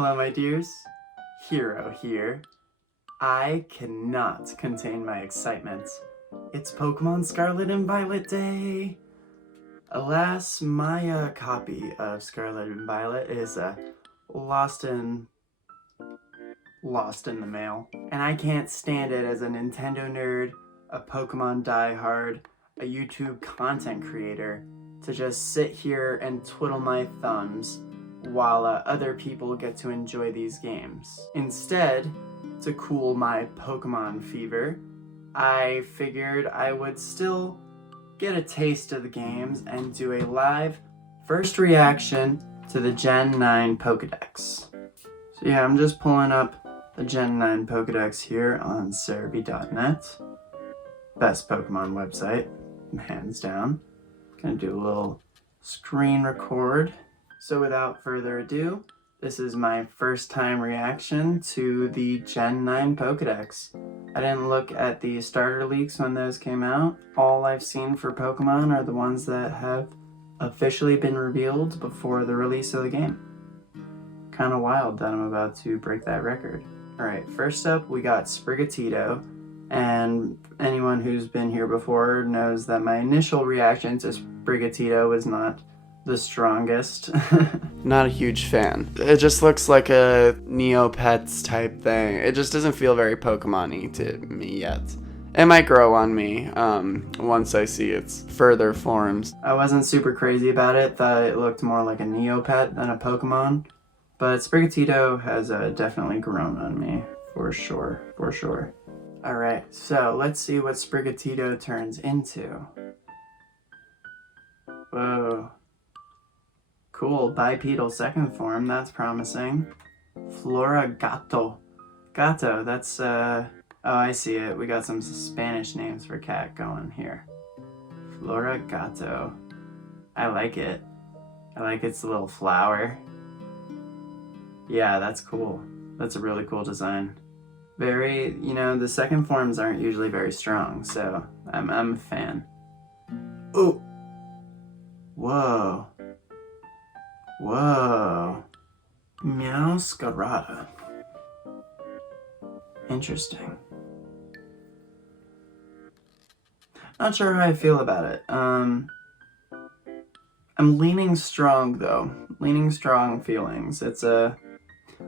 Hello, my dears. Hero here. I cannot contain my excitement. It's Pokemon Scarlet and Violet Day! Alas, my copy of Scarlet and Violet is lost in the mail. And I can't stand it as a Nintendo nerd, a Pokemon diehard, a YouTube content creator, to just sit here and twiddle my thumbs while other people get to enjoy these games. Instead, to cool my Pokemon fever, I figured I would still get a taste of the games and do a live first reaction to the Gen 9 Pokedex. So yeah, I'm just pulling up the Gen 9 Pokedex here on Cerebi.net. Best Pokemon website, hands down. Gonna do a little screen record. So without further ado, this is my first time reaction to the Gen 9 Pokedex. I didn't look at the starter leaks when those came out. All I've seen for Pokemon are the ones that have officially been revealed before the release of the game. Kinda wild that I'm about to break that record. Alright, first up we got Sprigatito, and anyone who's been here before knows that my initial reaction to Sprigatito was not the strongest. Not a huge fan. It just looks like a Neopets type thing. It just doesn't feel very Pokemon-y to me yet. It might grow on me once I see its further forms. I wasn't super crazy about it, thought it looked more like a Neopet than a Pokemon, but Sprigatito has definitely grown on me, for sure. Alright, so let's see what Sprigatito turns into. Whoa. Cool, bipedal second form, that's promising. Gato, that's, oh, I see it. We got some Spanish names for cat going here. Gato. I like it. I like its little flower. Yeah, that's cool. That's a really cool design. Very, you know, the second forms aren't usually very strong, so I'm a fan. Oh! Whoa. Whoa. Meowscarada. Interesting. Not sure how I feel about it. I'm leaning strong though. Leaning strong feelings. It's I'm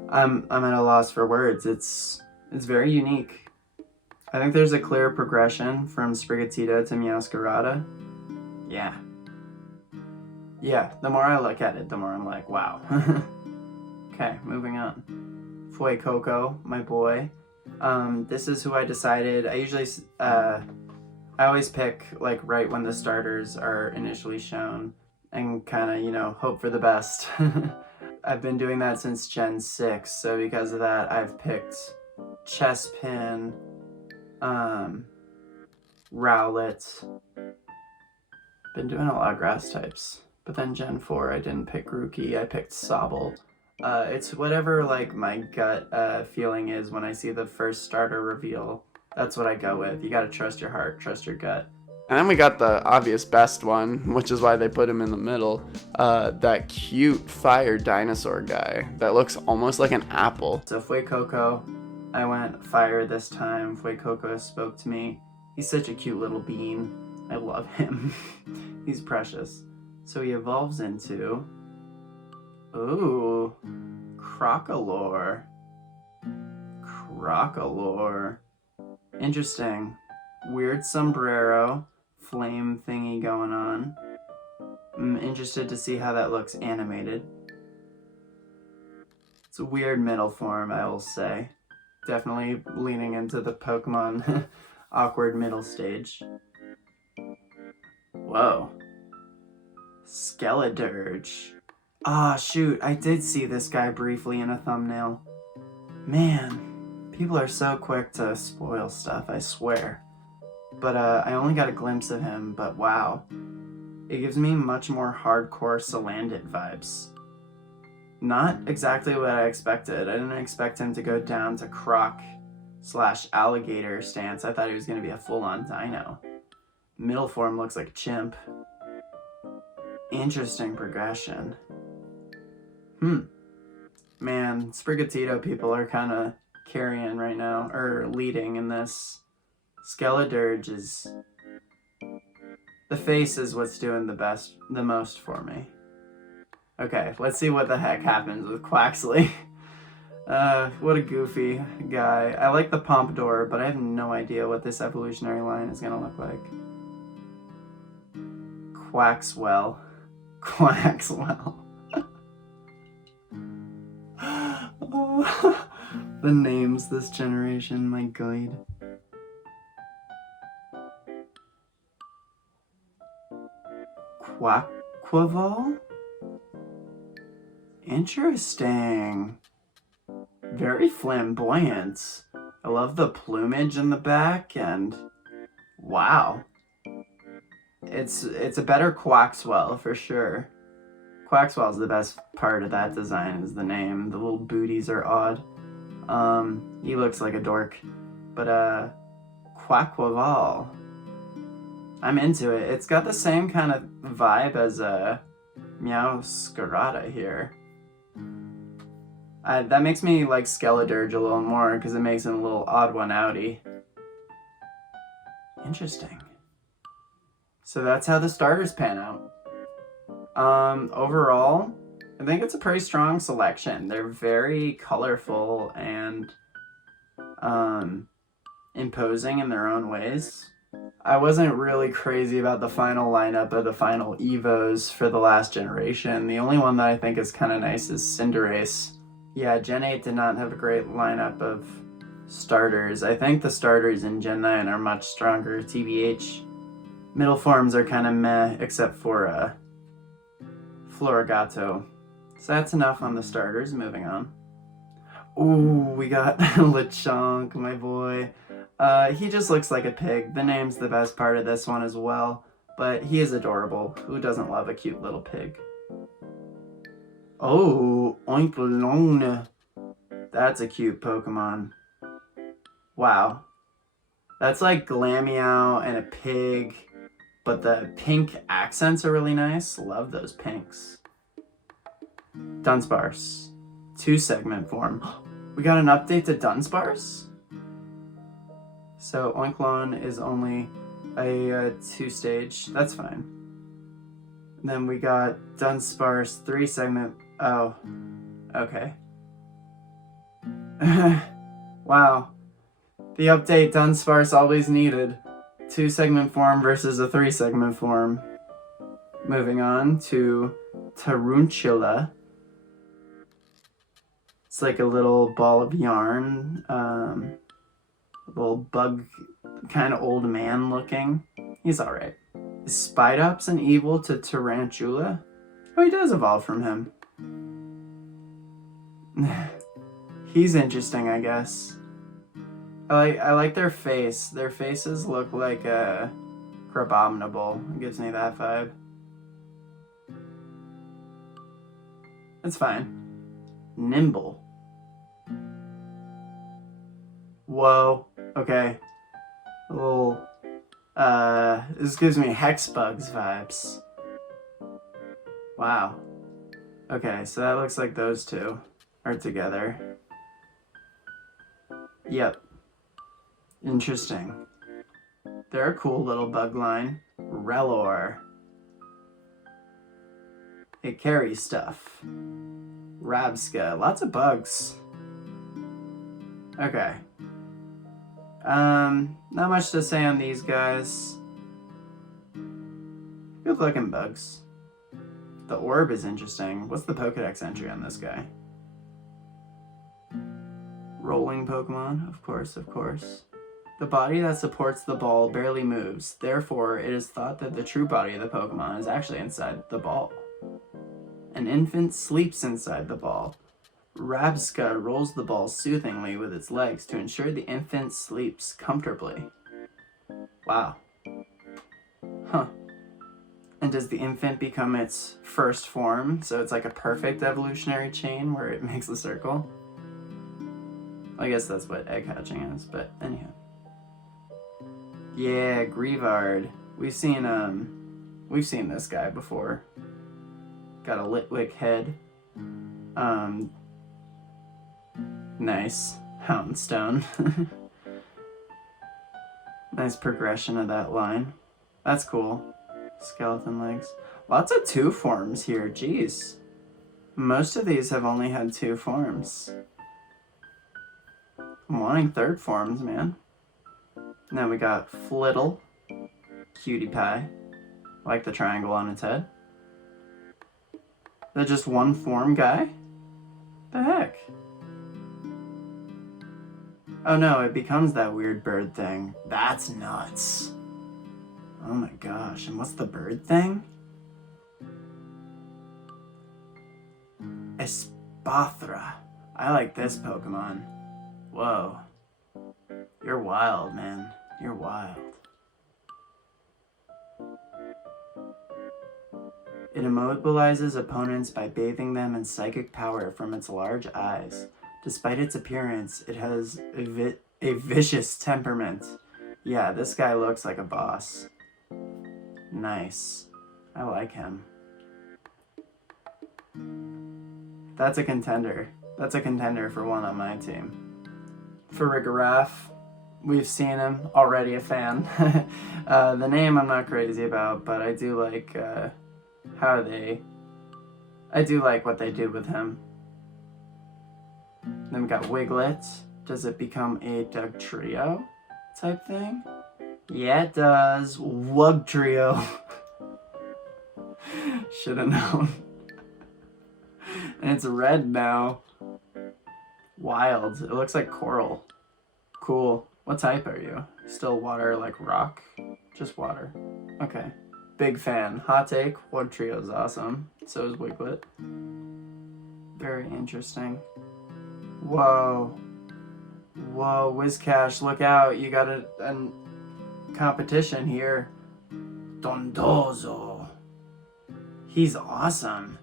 at a loss for words. It's very unique. I think there's a clear progression from Sprigatito to Meowscarada. Yeah. Yeah, the more I look at it, the more I'm like, wow. Okay, moving on. Fuecoco, my boy. This is who I decided. I always pick like right when the starters are initially shown and kind of, you know, hope for the best. I've been doing that since Gen 6, so because of that, I've picked Chespin, Rowlet. Been doing a lot of grass types. But then Gen 4, I didn't pick Grookey, I picked Sobble. It's whatever like my gut feeling is when I see the first starter reveal. That's what I go with. You gotta trust your heart, trust your gut. And then we got the obvious best one, which is why they put him in the middle. That cute fire dinosaur guy that looks almost like an apple. So Fuecoco, I went fire this time. Fuecoco spoke to me. He's such a cute little bean. I love him. He's precious. So he evolves into, ooh, Crocolore. Interesting. Weird sombrero, flame thingy going on. I'm interested to see how that looks animated. It's a weird middle form, I will say. Definitely leaning into the Pokemon awkward middle stage. Whoa. Skeledirge. Ah, shoot, I did see this guy briefly in a thumbnail. Man, people are so quick to spoil stuff, I swear. But I only got a glimpse of him, but wow. It gives me much more hardcore Salandit vibes. Not exactly what I expected. I didn't expect him to go down to croc/alligator stance. I thought he was going to be a full-on dino. Middle form looks like a chimp. Interesting progression. Man, Sprigatito people are kind of carrying right now, or leading in this. Skeledirge is... The face is what's doing the most for me. Okay, let's see what the heck happens with Quaxly. What a goofy guy. I like the pompadour, but I have no idea what this evolutionary line is gonna look like. Quaxwell. Quaxwell. Oh, the names this generation, my god. Quaquaval? Interesting. Very flamboyant. I love the plumage in the back, and wow. It's a better Quaxwell for sure. Quaxwell's the best part of that design is the name. The little booties are odd. He looks like a dork. But Quaquaval. I'm into it. It's got the same kind of vibe as Meowscarada here. That makes me like Skeledirge a little more because it makes him a little odd one outy. Interesting. So that's how the starters pan out. Overall, I think it's a pretty strong selection. They're very colorful and imposing in their own ways. I wasn't really crazy about the final lineup of the final Evos for the last generation. The only one that I think is kind of nice is Cinderace. Yeah, Gen 8 did not have a great lineup of starters. I think the starters in Gen 9 are much stronger, TBH. Middle forms are kind of meh, except for Florigato. So that's enough on the starters, moving on. Ooh, we got Lechonk, my boy. He just looks like a pig. The name's the best part of this one as well, but he is adorable. Who doesn't love a cute little pig? Oh, Oinklone. That's a cute Pokemon. Wow. That's like Glameow and a pig, but the pink accents are really nice. Love those pinks. Dunsparce. 2-segment form. We got an update to Dunsparce? So Oinklone is only a 2-stage. That's fine. And then we got Dunsparce 3-segment. Oh, okay. Wow. The update Dunsparce always needed. 2-segment form versus a 3-segment form. Moving on to Tarountula. It's like a little ball of yarn. Little bug, kind of old man looking. He's alright. Is Spidops an evil to Tarantula? Oh, he does evolve from him. He's interesting, I guess. I like their face. Their faces look like a Crabominable. It gives me that vibe. It's fine. Nimble. Whoa. Okay. A little, this gives me Hexbugs vibes. Wow. Okay, so that looks like those two are together. Yep. Interesting. They're a cool little bug line. Relor. It carries stuff. Rabska. Lots of bugs. Okay. Not much to say on these guys. Good looking bugs. The orb is interesting. What's the Pokedex entry on this guy? Rolling Pokemon, of course, of course. The body that supports the ball barely moves. Therefore, it is thought that the true body of the Pokemon is actually inside the ball. An infant sleeps inside the ball. Rabska rolls the ball soothingly with its legs to ensure the infant sleeps comfortably. Wow. Huh. And does the infant become its first form? So it's like a perfect evolutionary chain where it makes a circle? I guess that's what egg hatching is, but anyhow. Yeah, Grievard. We've seen this guy before. Got a Litwick head. Nice. Houndstone. Nice progression of that line. That's cool. Skeleton legs. Lots of 2 forms here, jeez. Most of these have only had 2 forms. I'm wanting 3rd forms, man. Now we got Flittle. Cutie pie. Like the triangle on its head. They're just 1 form guy? The heck? Oh no, it becomes that weird bird thing. That's nuts. Oh my gosh, and what's the bird thing? Espathra. I like this Pokemon. Whoa. You're wild, man. You're wild. It immobilizes opponents by bathing them in psychic power from its large eyes. Despite its appearance, it has a vicious temperament. Yeah, this guy looks like a boss. Nice. I like him. That's a contender. That's a contender for one on my team. For Rigorath, we've seen him. Already a fan. The name I'm not crazy about, but I do like I do like what they did with him. Then we got Wiglet. Does it become a Dugtrio type thing? Yeah, it does. Wugtrio. Should have known. And it's red now. Wild. It looks like coral. Cool. What type are you? Still water, like rock? Just water. Okay. Big fan. Hot take. Wugtrio's awesome. So is Wiglet. Very interesting. Whoa. Whoa, Whiscash, look out. You got a competition here. Dondozo. He's awesome.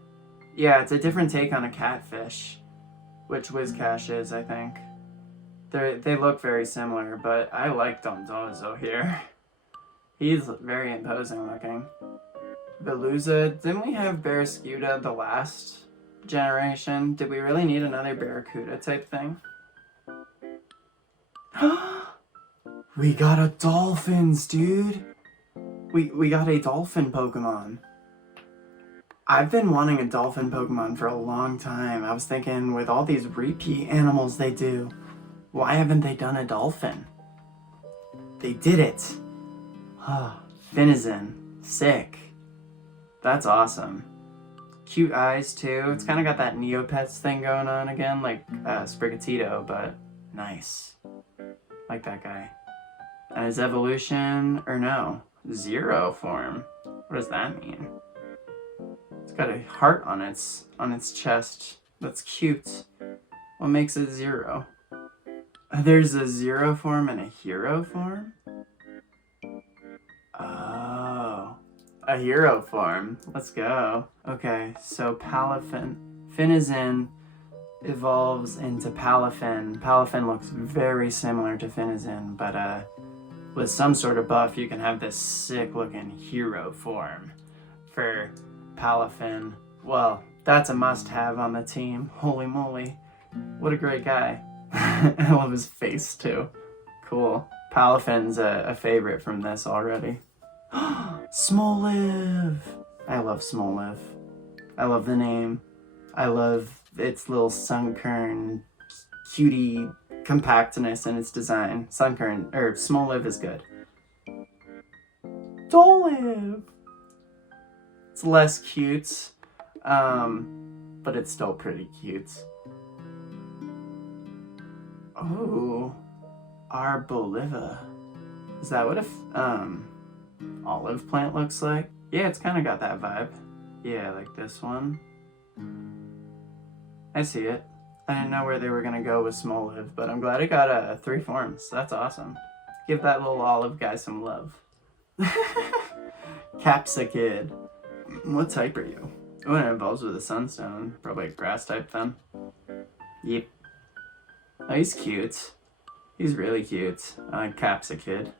Yeah, it's a different take on a catfish, which Whiscash is, I think. They look very similar, but I like Dondozo here. He's very imposing looking. Veluza, didn't we have Barraskewda the last generation? Did we really need another Barracuda type thing? We got a Dolphins, dude! We got a Dolphin Pokemon. I've been wanting a Dolphin Pokemon for a long time. I was thinking, with all these repeat animals they do, why haven't they done a Dolphin? They did it! Finizen. Sick. That's awesome. Cute eyes, too. It's kind of got that Neopets thing going on again, like Sprigatito, but nice. Like that guy. And his evolution, or no, 0 form. What does that mean? It's got a heart on its chest. That's cute. What makes it 0? There's a 0 form and a hero form? Oh. A hero form. Let's go. Okay, so Finizen evolves into Palafin. Palafin looks very similar to Finizen, but with some sort of buff, you can have this sick looking hero form for Palafin. Well, that's a must-have on the team. Holy moly. What a great guy. I love his face, too. Cool. Palafin's a favorite from this already. Smoliv! I love Smoliv. I love the name. I love its little Sunkern cutie compactness in its design. Smoliv is good. Doliv! It's less cute, but it's still pretty cute. Oh, Arboliva. Is that what olive plant looks like? Yeah, it's kind of got that vibe. Yeah, like this one. I see it. I didn't know where they were gonna go with Smoliv, but I'm glad it got 3 forms. That's awesome. Give that little olive guy some love. Capsicid. What type are you? Oh, it evolves with a Sunstone. Probably a grass type then. Yep. Oh, he's cute. He's really cute. I like Capsicid.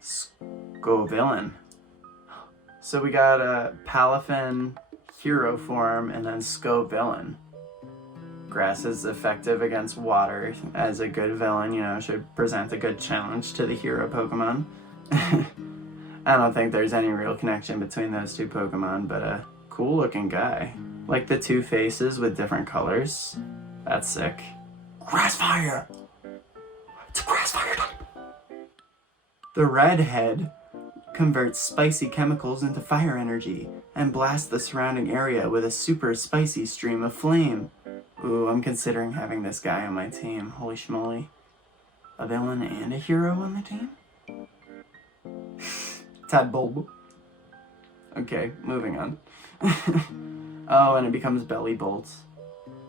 Scovillain. So we got a Palafin hero form and then Scovillain. Grass is effective against water as a good villain, you know, should present a good challenge to the hero Pokemon. I don't think there's any real connection between those two Pokemon, but a cool looking guy. Like the two faces with different colors. That's sick. Grass fire! It's a grass fire type! The redhead converts spicy chemicals into fire energy and blasts the surrounding area with a super spicy stream of flame. Ooh, I'm considering having this guy on my team. Holy schmoly. A villain and a hero on the team? Tadbulb. Okay, moving on. Oh, and it becomes Belly Bolt.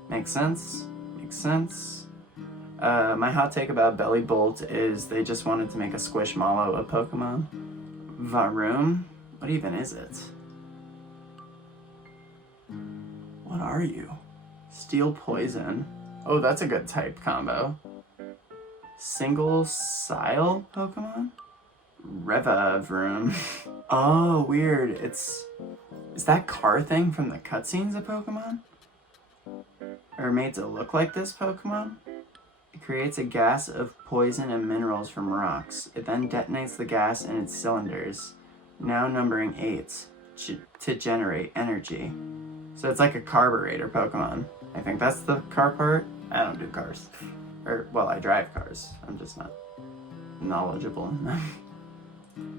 Makes sense. Makes sense. My hot take about Belly Bolt is they just wanted to make a Squishmallow a Pokemon. Varoom? What even is it? What are you? Steel Poison. Oh, that's a good type combo. Single Sile Pokemon? Revavroom. Oh, weird. Is that car thing from the cutscenes of Pokemon? Or made to look like this Pokemon? It creates a gas of poison and minerals from rocks. It then detonates the gas in its cylinders, now numbering 8, to generate energy. So it's like a carburetor Pokemon. I think that's the car part. I don't do cars. Or, well, I drive cars. I'm just not knowledgeable in them.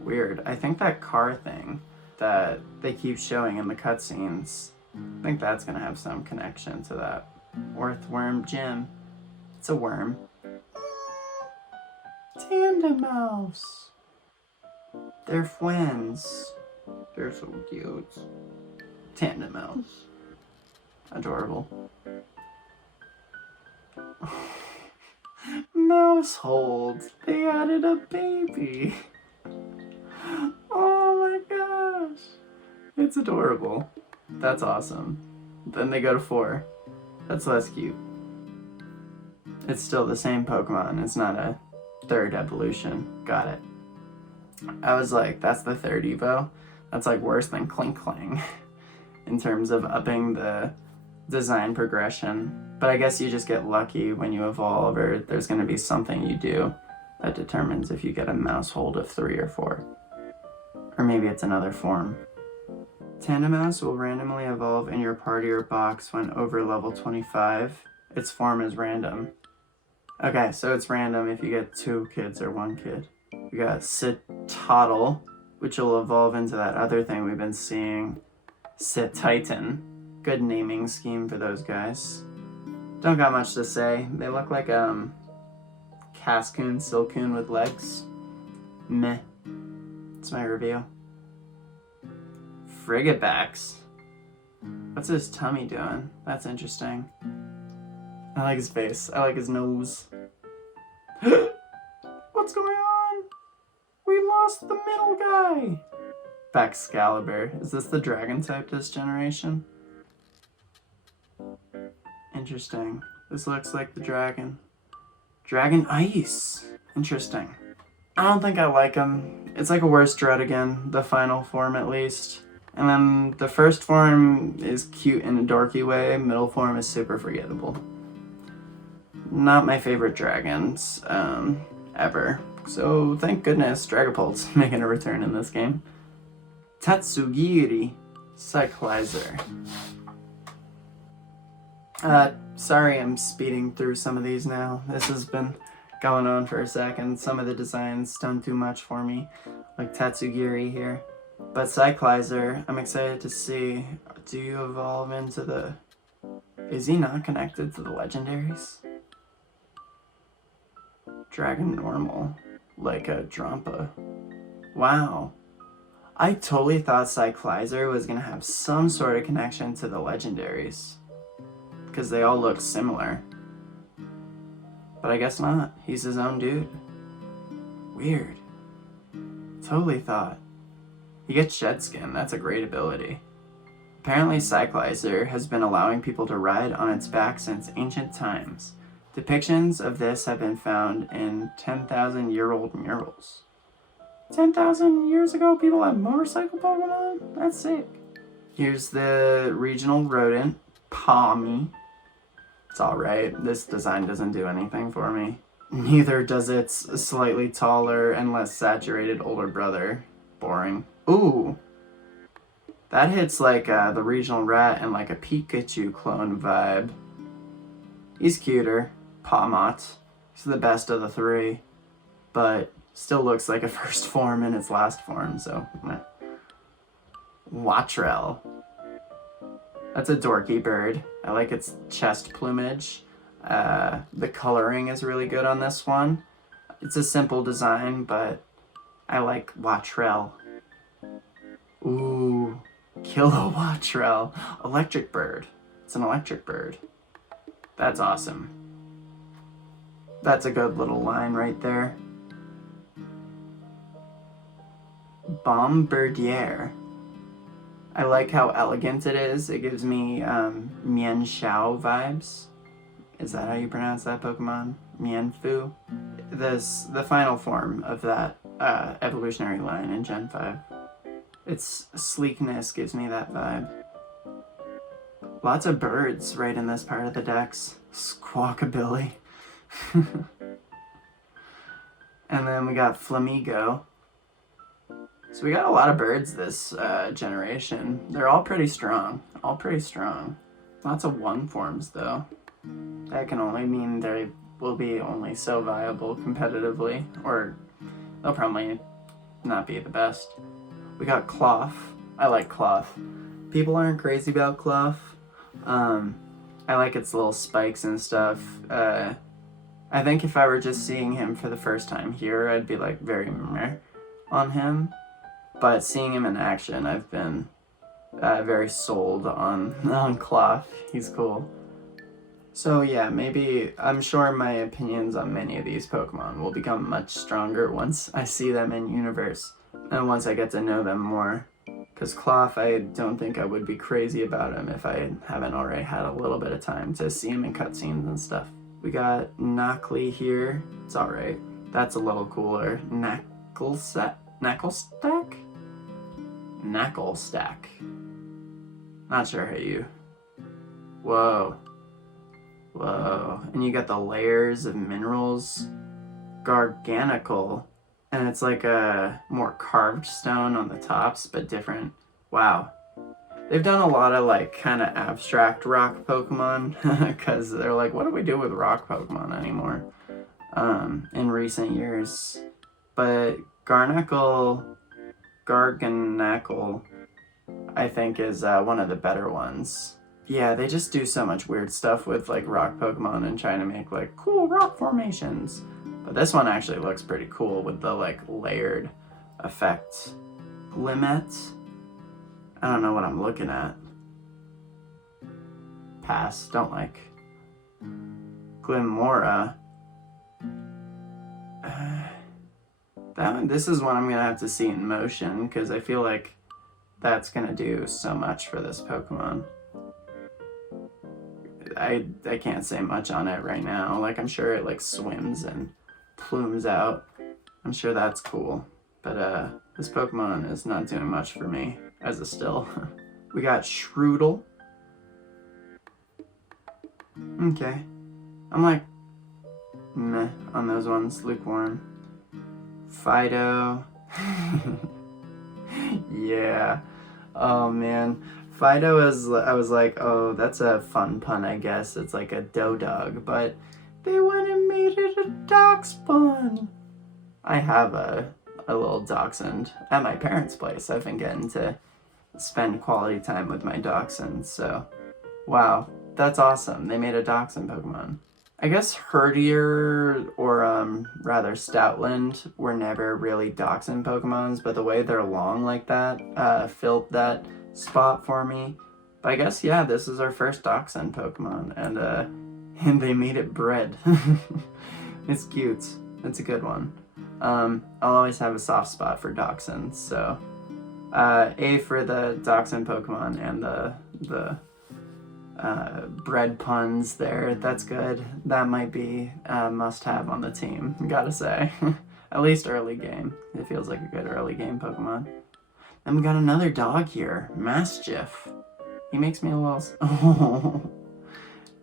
Weird. I think that car thing that they keep showing in the cutscenes, I think that's gonna have some connection to that Earthworm Gym. It's a worm. Tandemaus. They're twins. They're so cute. Tandemaus. Adorable. Mousehold. They added a baby. Oh my gosh. It's adorable. That's awesome. Then they go to 4. That's less cute. It's still the same Pokemon. It's not a third evolution. Got it. I was like, that's the third Evo? That's like worse than Clink Clang in terms of upping the design progression. But I guess you just get lucky when you evolve, or there's going to be something you do that determines if you get a Mousehold of 3 or 4. Or maybe it's another form. Tandemaus will randomly evolve in your party or box when over level 25. Its form is random. Okay, so it's random if you get 2 kids or 1 kid. We got Citotl, which will evolve into that other thing we've been seeing, Cititan. Good naming scheme for those guys. Don't got much to say. They look like Cascoon, Silcoon with legs. Meh. That's my review. Frigibax. What's his tummy doing? That's interesting. I like his face. I like his nose. What's going on? We lost the middle guy. Baxcalibur. Is this the dragon type this generation? Interesting. This looks like the dragon. Dragon Ice. Interesting. I don't think I like him. It's like a worse Druddigon, the final form at least. And then the first form is cute in a dorky way. Middle form is super forgettable. Not my favorite dragons, ever. So thank goodness Dragapult's making a return in this game. Tatsugiri Cyclizer. Sorry I'm speeding through some of these now. This has been going on for a second. Some of the designs done too much for me, like Tatsugiri here. But Cyclizer, I'm excited to see. Do you evolve into the... Is he not connected to the legendaries? Dragon Normal, like a Drampa. Wow. I totally thought Cyclizer was gonna have some sort of connection to the legendaries, because they all look similar. But I guess not. He's his own dude. Weird. Totally thought. He gets Shed Skin. That's a great ability. Apparently Cyclizer has been allowing people to ride on its back since ancient times. Depictions of this have been found in 10,000-year-old murals. 10,000 years ago, people had motorcycle Pokemon? That's sick. Here's the regional rodent, Palmy. It's alright. This design doesn't do anything for me. Neither does its slightly taller and less saturated older brother. Boring. Ooh! That hits like the regional rat and like a Pikachu clone vibe. He's cuter. Pawmot. He's the best of the three. But still looks like a first form in its last form, so meh. Watrel. That's a dorky bird. I like its chest plumage. The coloring is really good on this one. It's a simple design, but I like Watrel. Ooh, Kilowatrel. Electric bird. It's an electric bird. That's awesome. That's a good little line right there. Bombardier. I like how elegant it is. It gives me Mienshao vibes. Is that how you pronounce that Pokemon? Mienfoo? The final form of that evolutionary line in Gen 5. Its sleekness gives me that vibe. Lots of birds right in this part of the dex. Squawkabilly. And then we got Flamigo. So we got a lot of birds this generation. They're all pretty strong. Lots of one forms though. That can only mean they will be only so viable competitively, or they'll probably not be the best. We got Cloth. I like Cloth. People aren't crazy about Cloth. I like its little spikes and stuff. I think if I were just seeing him for the first time here, I'd be like very meh on him. But seeing him in action, I've been very sold on Cloth. He's cool. So yeah, maybe, I'm sure my opinions on many of these Pokemon will become much stronger once I see them in universe, and once I get to know them more. Because Cloth, I don't think I would be crazy about him if I haven't already had a little bit of time to see him in cutscenes and stuff. We got Quaxly here. It's alright. That's a little cooler. Knacklestack? Knacklestack. Not sure how you... Whoa. And you got the layers of minerals. Garganical. And it's like a more carved stone on the tops, but different. Wow. They've done a lot of like kind of abstract rock Pokemon, because they're like, what do we do with rock Pokemon anymore in recent years? But Garganical, I think is one of the better ones. Yeah, they just do so much weird stuff with like rock Pokemon and trying to make like cool rock formations. But this one actually looks pretty cool with the like layered effect. Glimet. I don't know what I'm looking at. Pass. Don't like. Glimora. This is one I'm gonna have to see in motion, because I feel like that's gonna do so much for this Pokemon. I can't say much on it right now. Like, I'm sure it like swims and plumes out. I'm sure that's cool. But this Pokemon is not doing much for me as a still. We got Shroodle. Okay. I'm like meh on those ones. Lukewarm. Fidough. Yeah. Oh man. Fidough is, I was like, oh, that's a fun pun, I guess. It's like a Dodog, but they went and made it a Dachshund. I have a little Dachshund at my parents' place. I've been getting to spend quality time with my Dachshund, so wow, that's awesome. They made a Dachshund Pokemon. I guess Herdier or rather Stoutland were never really Dachshund Pokemons, but the way they're long like that filled that spot for me. But I guess, yeah, this is our first Dachshund Pokemon, and they made it bred. It's cute. It's a good one. I'll always have a soft spot for Dachshunds, so A for the Dachshund Pokemon and the bred puns there. That's good. That might be a must-have on the team, gotta say. At least early game. It feels like a good early game Pokemon. And we got another dog here, Mastiff. He makes me a little... Oh,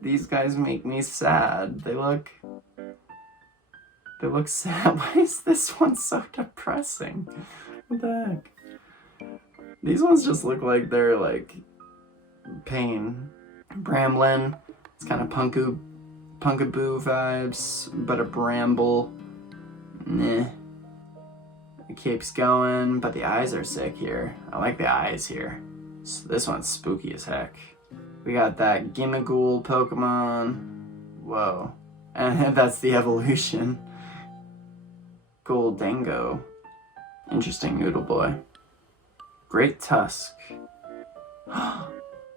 These guys make me sad. They look sad. Why is this one so depressing? What the heck? These ones just look like they're like pain. Bramblin. It's kind of punkaboo vibes, but a bramble. Nah. It keeps going, but the eyes are sick here. I like the eyes here. So this one's spooky as heck. We got that Gimmighoul Pokemon. Whoa. And that's the evolution. Goldango. Interesting noodle boy. Great Tusk.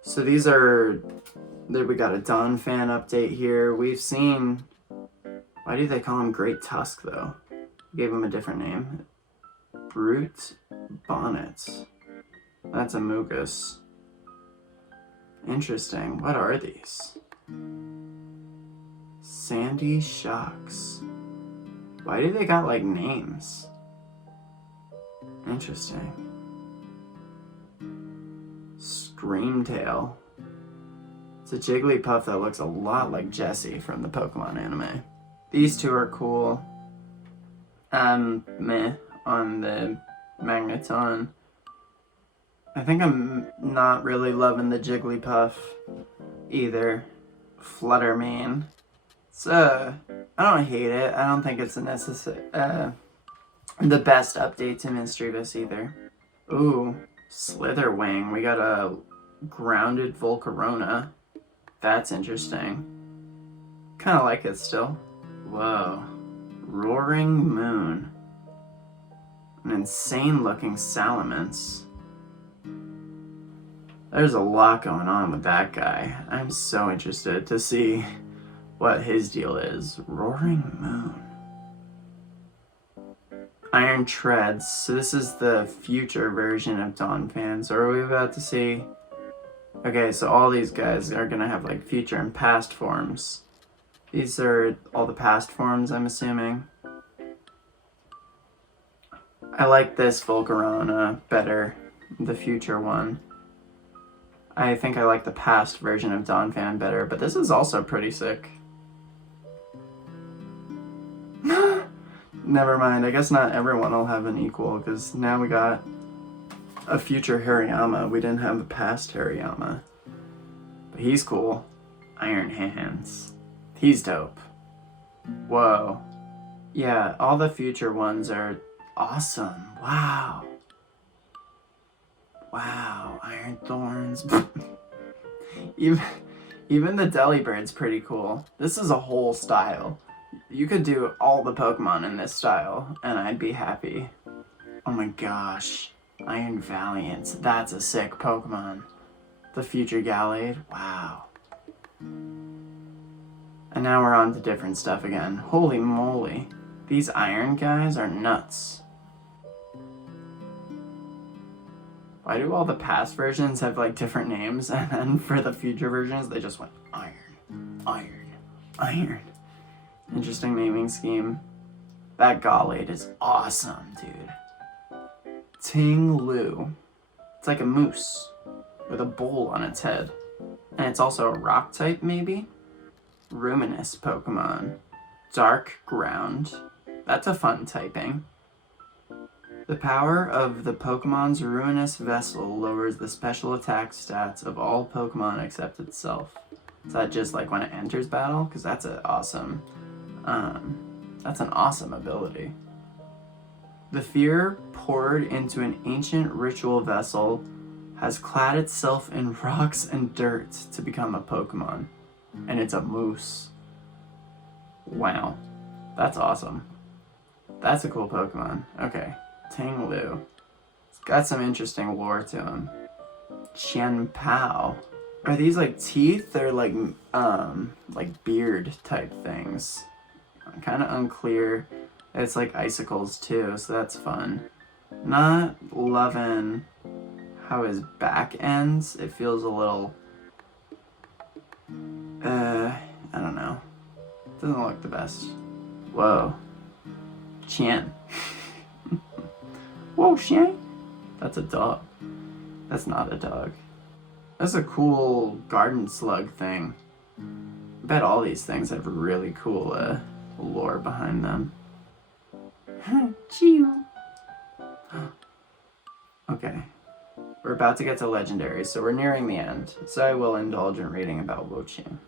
So these are... We got a Donphan update here. We've seen... Why do they call him Great Tusk, though? Gave him a different name. Brute Bonnet. That's a Mugus. Interesting. What are these? Sandy Shocks. Why do they got, like, names? Interesting. Screamtail. It's a Jigglypuff that looks a lot like Jessie from the Pokemon anime. These two are cool. Meh on the Magneton. I think I'm not really loving the Jigglypuff either. Fluttermane. It's I don't hate it. I don't think it's the best update to Mischievous either. Ooh, Slitherwing. We got a grounded Volcarona. That's interesting. Kind of like it still. Whoa. Roaring Moon. An insane looking Salamence. There's a lot going on with that guy. I'm so interested to see what his deal is. Roaring Moon. Iron Treads. So this is the future version of Donphan. So are we about to see... Okay, so all these guys are going to have like future and past forms. These are all the past forms, I'm assuming. I like this Volcarona better, the future one. I think I like the past version of Donphan better, but this is also pretty sick. Never mind, I guess not everyone will have an equal, because now we got a future Hariyama. We didn't have the past Hariyama. But he's cool. Iron Hands. He's dope. Whoa. Yeah, all the future ones are awesome. Wow. Wow, Iron Thorns. Even the Delibird's pretty cool. This is a whole style. You could do all the Pokemon in this style, and I'd be happy. Oh my gosh. Iron Valiant. That's a sick Pokemon. The future Gallade. Wow. And now we're on to different stuff again. Holy moly. These iron guys are nuts. Why do all the past versions have like different names, and then for the future versions they just went iron, iron, iron? Interesting naming scheme. That Gallade is awesome, dude. Ting Lu. It's like a moose with a bowl on its head. And it's also a rock type, maybe? Ruminous Pokemon. Dark Ground. That's a fun typing. The power of the Pokemon's Ruinous Vessel lowers the special attack stats of all Pokemon except itself. Is that just like when it enters battle? Because that's an awesome ability. The fear poured into an ancient ritual vessel has clad itself in rocks and dirt to become a Pokemon. And it's a moose. Wow. That's awesome. That's a cool Pokemon. Okay. Tanglu. It's got some interesting lore to him. Qianpao. Are these like teeth or like beard type things? Kind of unclear. It's like icicles too, so that's fun. Not loving how his back ends. It feels a little... I don't know. Doesn't look the best. Whoa. Qian. Whoa, Qian. That's a dog. That's not a dog. That's a cool garden slug thing. bet all these things have really cool lore behind them. Chew. Okay. We're about to get to legendaries, so we're nearing the end, so I will indulge in reading about Wochu.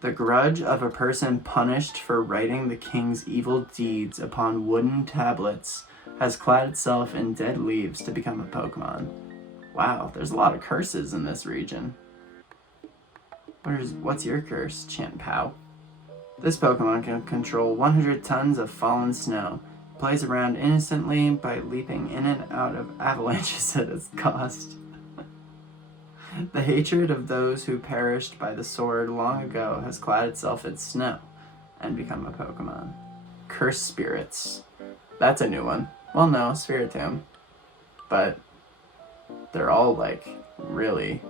The grudge of a person punished for writing the king's evil deeds upon wooden tablets has clad itself in dead leaves to become a Pokemon. Wow, there's a lot of curses in this region. What's your curse, Chien-Pao? This Pokemon can control 100 tons of fallen snow. Plays around innocently by leaping in and out of avalanches at its cost. The hatred of those who perished by the sword long ago has clad itself in snow and become a Pokemon. Cursed spirits. That's a new one. Well, no, Spiritomb. But they're all, like, really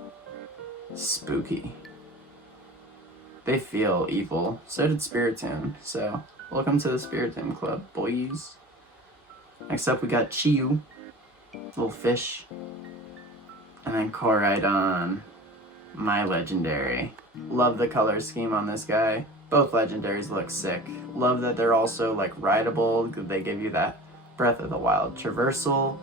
spooky. They feel evil. So did Spiritomb. So, welcome to the Spiritomb Club, boys. Next up, we got Chiyu. Little fish. And then Koraidon. My legendary. Love the color scheme on this guy. Both legendaries look sick. Love that they're also, like, rideable. They give you that Breath of the Wild traversal.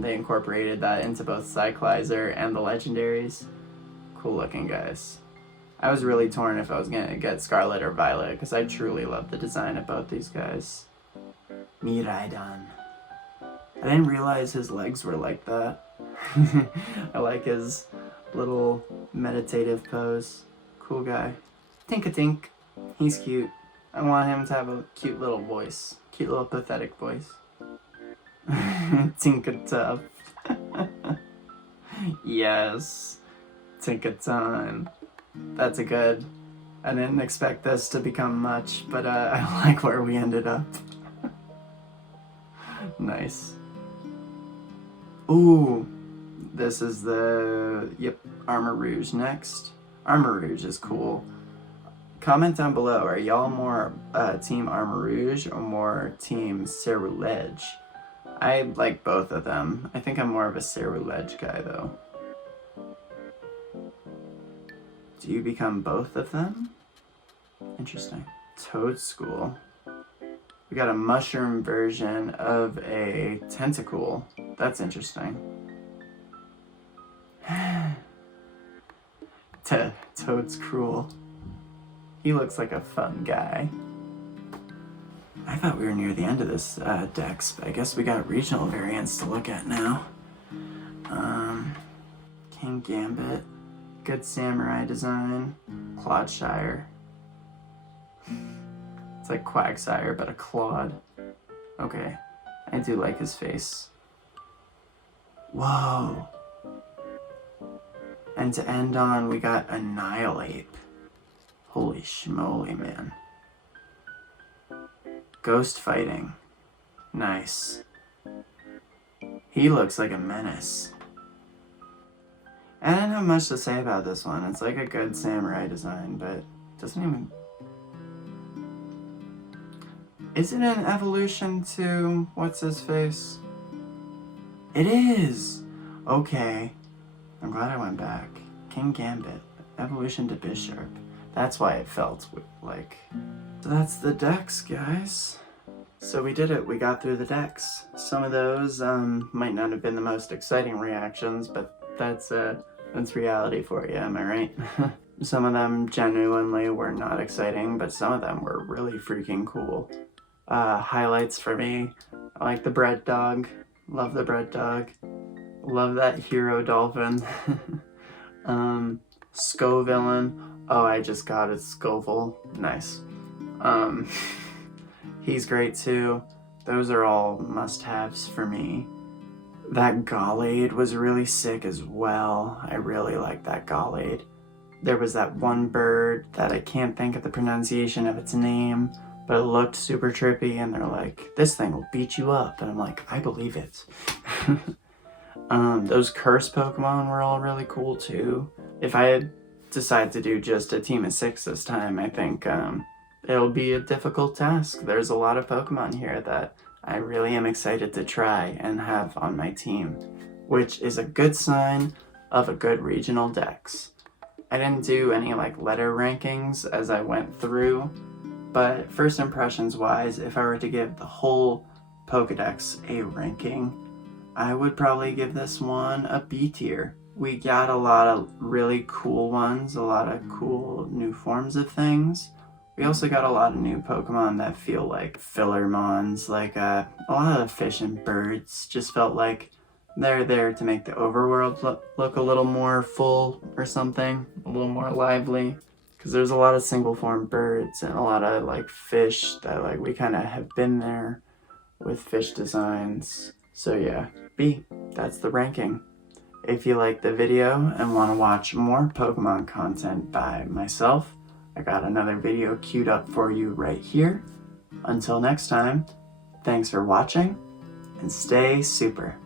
They incorporated that into both Cyclizer and the legendaries. Cool looking guys. I was really torn if I was gonna get Scarlet or Violet, because I truly love the design of both these guys. Miraidon. I didn't realize his legs were like that. I like his little meditative pose. Cool guy. Tink-a-tink. He's cute. I want him to have a cute little voice. Cute little pathetic voice. Tinka-Tuff. Yes. Tinkaton. That's a good. I didn't expect this to become much, but I like where we ended up. Nice. Ooh. This is the, Armor Rouge next. Armor Rouge is cool. Comment down below, are y'all more Team Armor Rouge or more Team Ceruledge? I like both of them. I think I'm more of a Ceruledge guy though. Do you become both of them? Interesting. Toadschool. We got a mushroom version of a Tentacool. That's interesting. Toad's cruel. He looks like a fun guy. I thought we were near the end of this dex, but I guess we got regional variants to look at now. King Gambit. Good samurai design. Clodshire. It's like Quagsire, but a Claude. Okay. I do like his face. Whoa. And to end on, we got Annihilate. Holy schmoly, man. Ghost fighting. Nice. He looks like a menace. I didn't have much to say about this one. It's like a good samurai design, but doesn't even... Is it an evolution to what's-his-face? It is! Okay. I'm glad I went back. King Gambit. Evolution to Bisharp. That's why it felt like... So that's the decks, guys. So we did it. We got through the decks. Some of those might not have been the most exciting reactions, but that's reality for you, am I right? Some of them genuinely were not exciting, but some of them were really freaking cool. Highlights for me, I like the bread dog. Love the bread dog. Love that hero dolphin. Scovillain. Oh, I just got it, Scoville. Nice. He's great too. Those are all must-haves for me. That Gallade was really sick as well. I really like that Gallade. There was that one bird that I can't think of the pronunciation of its name, but it looked super trippy, and they're like, this thing will beat you up. And I'm like, I believe it. Those curse Pokemon were all really cool too. If I had decided to do just a team of 6 this time, I think it'll be a difficult task. There's a lot of Pokemon here that I really am excited to try and have on my team, which is a good sign of a good regional dex. I didn't do any like letter rankings as I went through, but first impressions wise, if I were to give the whole Pokedex a ranking, I would probably give this one a B tier. We got a lot of really cool ones, a lot of cool new forms of things. We also got a lot of new Pokemon that feel like filler mons, like a lot of fish and birds just felt like they're there to make the overworld look a little more full or something, a little more lively. Because there's a lot of single form birds and a lot of like fish that like we kind of have been there with fish designs. So yeah, B, that's the ranking. If you like the video and want to watch more Pokemon content by myself, I got another video queued up for you right here. Until next time, thanks for watching and stay super.